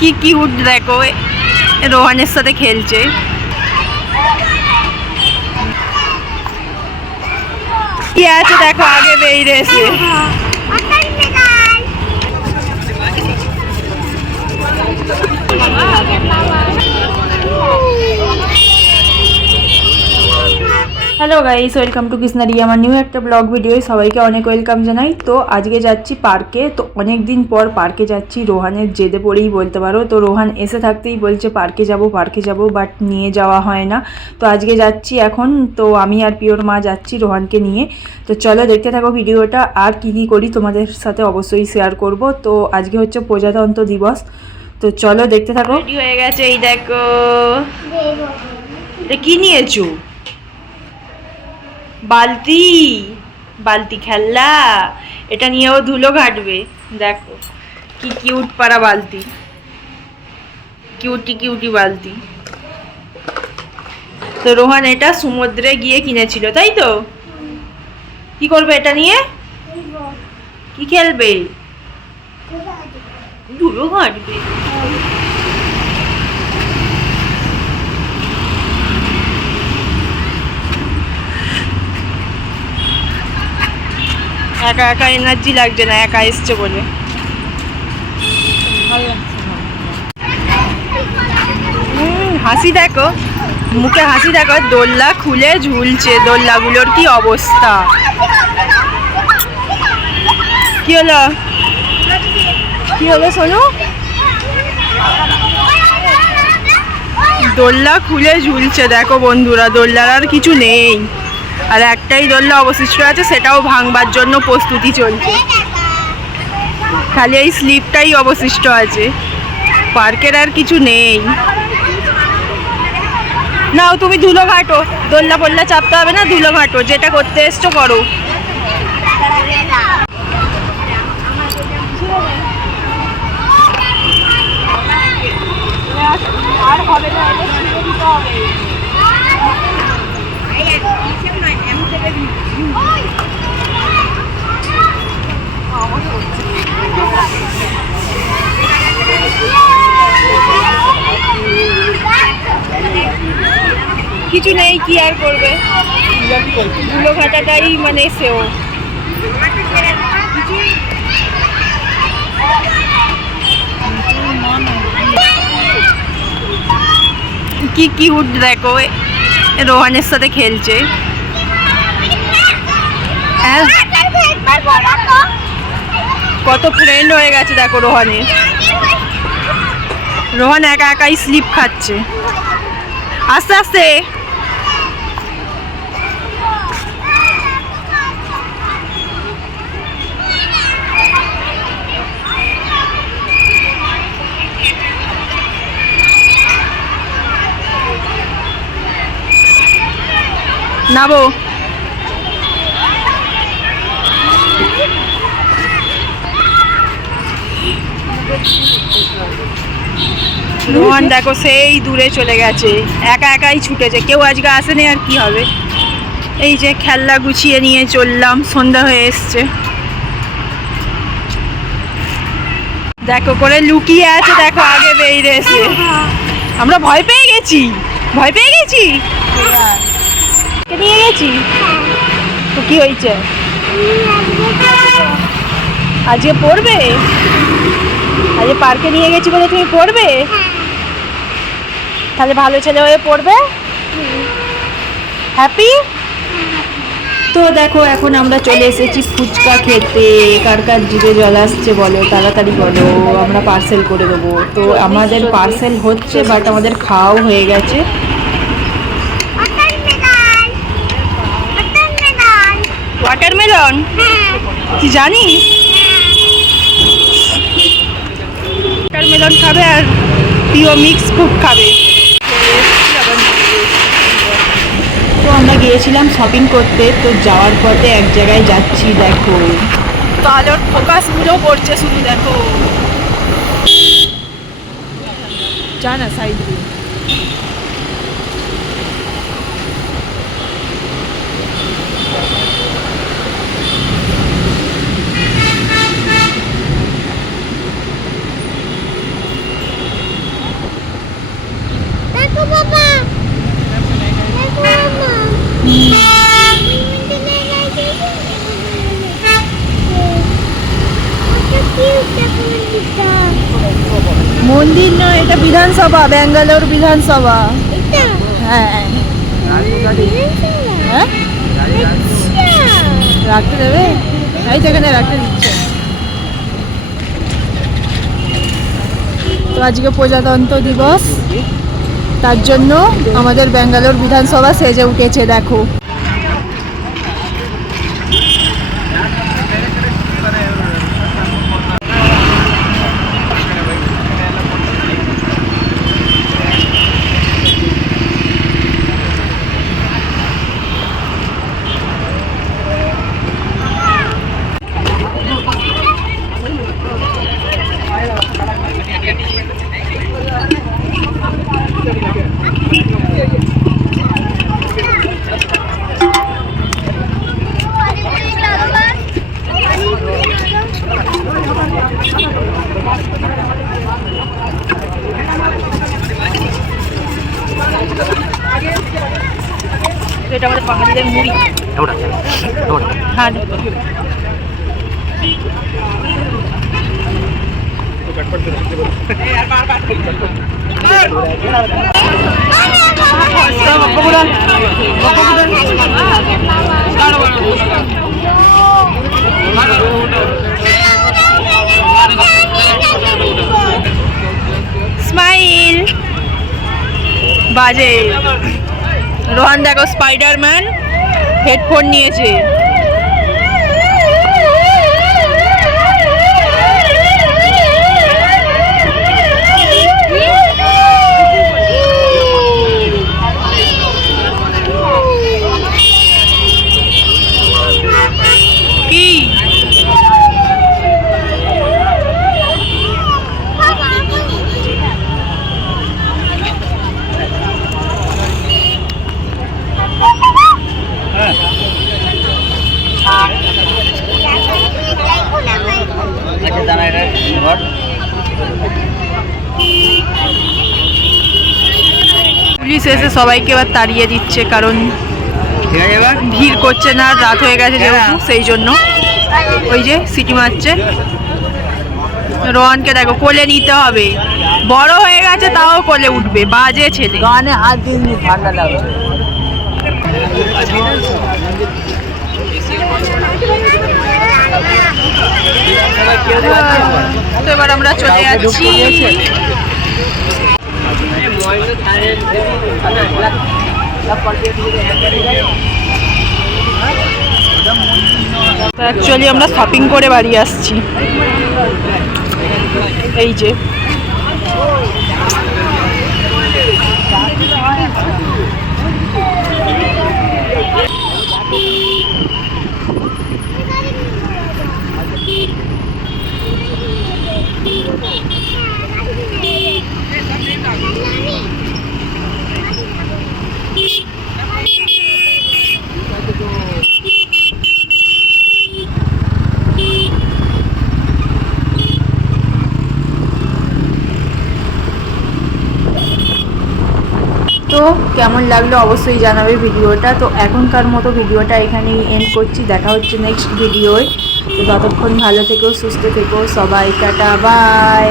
কি কিউট দেখো, রোহানের সাথে খেলছে। কি আছে দেখো আগে বেরিয়ে এসে। হ্যালো গাইস, ওয়েলকাম টু কৃষ্ণারি, আমার নিউ একটা ব্লগ ভিডিও। সবাইকে অনেক ওয়েলকাম জানাই। তো আজকে যাচ্ছি পার্কে। তো অনেক দিন পর পার্কে যাচ্ছি, রোহানের জেদে পড়েই বলতে পারো। তো রোহান এসে থাকতেই বলছে পার্কে যাব, বাট নিয়ে যাওয়া হয় না। তো আজকে যাচ্ছি এখন। তো আমি আর পিওর মা যাচ্ছি রোহানকে নিয়ে। তো চলো দেখতে থাকো ভিডিওটা, আর কি কি করি তোমাদের সাথে অবশ্যই শেয়ার করব। তো আজকে হচ্ছে প্রজাতন্ত্র দিবস, তো চলো দেখতে থাকো। রেডি হয়ে গেছে, এই দেখো। এটা কি নিয়েছো? বালতি, বালতি খেলনা। এটা নিয়েও ধুলো ঘাটবে। দেখো কি কিউট পারা বালতি, কিউটি কিউটি বালতি। তো রোহান এটা সমুদ্রে গিয়ে কিনেছিল, তাই তো? কি করবে এটা নিয়ে? কি খেলবে? ধুলো ঘাটবে। একা একা এনার্জি লাগছে না, একা এসছে বলে। হাসি দেখো, মুখে হাসি দেখো। দোলনা খুলে ঝুলছে, দোলনাগুলোর কি অবস্থা। কি হলো, কি হলো শোনো? দোলনা খুলে ঝুলছে দেখো বন্ধুরা, দোলনার আর কিছু নেই। আর একটাই দোলনা অবশিষ্ট আছে, সেটাও ভাঙবার জন্য প্রস্তুতি চলছে। খালি এই স্লিপটাই অবশিষ্ট আছে, পার্কের আর কিছু নেই। নাও তুমি ধুলো ঘাটো, দোলনা পড়লা চাপতে হবে না, ধুলো ঘাটো, যেটা করতে এসছো করো। আর হবে না, কিছু নেই, কি আর করবে। ধুলো ঘাটাটাই মানে সেও। কি কিউট দেখো, রোহানের সাথে খেলছে। কত ফ্রেন্ড হয়ে গেছে দেখো রোহানের। রোহান একা একাই স্লিপ খাচ্ছে। আস্তে আস্তে। নাবো। রোহান দেখো সেই দূরে চলে গেছে, একা একাই ছুটেছে, কেউ আজকে আসেনি। আর কি হবে, এই যে খেলনা গুছিয়ে নিয়ে চললাম, সন্ধ্যা হয়ে এসছে। দেখো করে লুকিয়ে আছে দেখো আগে বেরিয়ে এসে। আমরা ভয় পেয়ে গেছি, ভয় পেয়ে গেছি, নিয়ে গেছি। তো কি হয়েছে, আজকে পড়বে? আজকে পার্কে নিয়ে গেছি বলে তুমি পড়বে? তাহলে ভালো ছেলে হয়ে পড়বে। হ্যাপি? তো দেখো এখন আমরা চলে এসেছি ফুচকা খেতে। কার কার জিভে জল আসছে বলো, তাড়াতাড়ি বলো, আমরা পার্সেল করে দেবো। তো আমাদের পার্সেল হচ্ছে, বাট আমাদের খাওয়াও হয়ে গেছে। ওয়াটারমেলন তুই জানিস? ওয়াটারমেলন খাবে আর প্রিয় মিক্স ফ্রুট খাবে। তো আমরা গিয়েছিলাম শপিং করতে। তো যাওয়ার পথে এক জায়গায় যাচ্ছি, দেখো তো আলোর ফোকাসগুলো পড়ছে শুধু, দেখো জানা সাইড দিয়ে। মন্দির নয়, এটা বিধানসভা, ব্যাঙ্গালোর বিধানসভা। হ্যাঁ হ্যাঁ, রাখতে দেবে, এই তো এখানে রাখতে দিচ্ছে। তো আজকে প্রজাতন্ত্র দিবস, তার জন্য আমাদের ব্যাঙ্গালোর বিধানসভা সেজে উঠেছে, দেখো। এটা আমাদের বাঙালিদের মুড়ি। হ্যাঁ, স্মাইল বাজে। রোহান দেখো স্পাইডারম্যান হেডফোন নিয়েছে। পুলিশ এসে সবাইকে এবার তাড়িয়ে দিচ্ছে, কারণ ভিড় করছে না, রাত হয়ে গেছে যেহেতু, সেই জন্য। ওই যে সিটি মারছে। রোহানকে দেখো কোলে নিতে হবে, বড় হয়ে গেছে তাও কোলে উঠবে, বাজে ছেলে। হাত দিন, ঠান্ডা লাগছে। তো এবার আমরা চলে যাচ্ছি। অ্যাকচুয়ালি আমরা শপিং করে বাড়ি আসছি। এই যে তো কেমন লাগলো অবশ্যই জানাবে ভিডিওটা। তো এখনকার মতো ভিডিওটা এখানেই এন্ড করছি, দেখা হচ্ছে নেক্সট ভিডিওয়। তো ততক্ষণ ভালো থেকো, সুস্থ থেকো সবাই, টাটা বাই।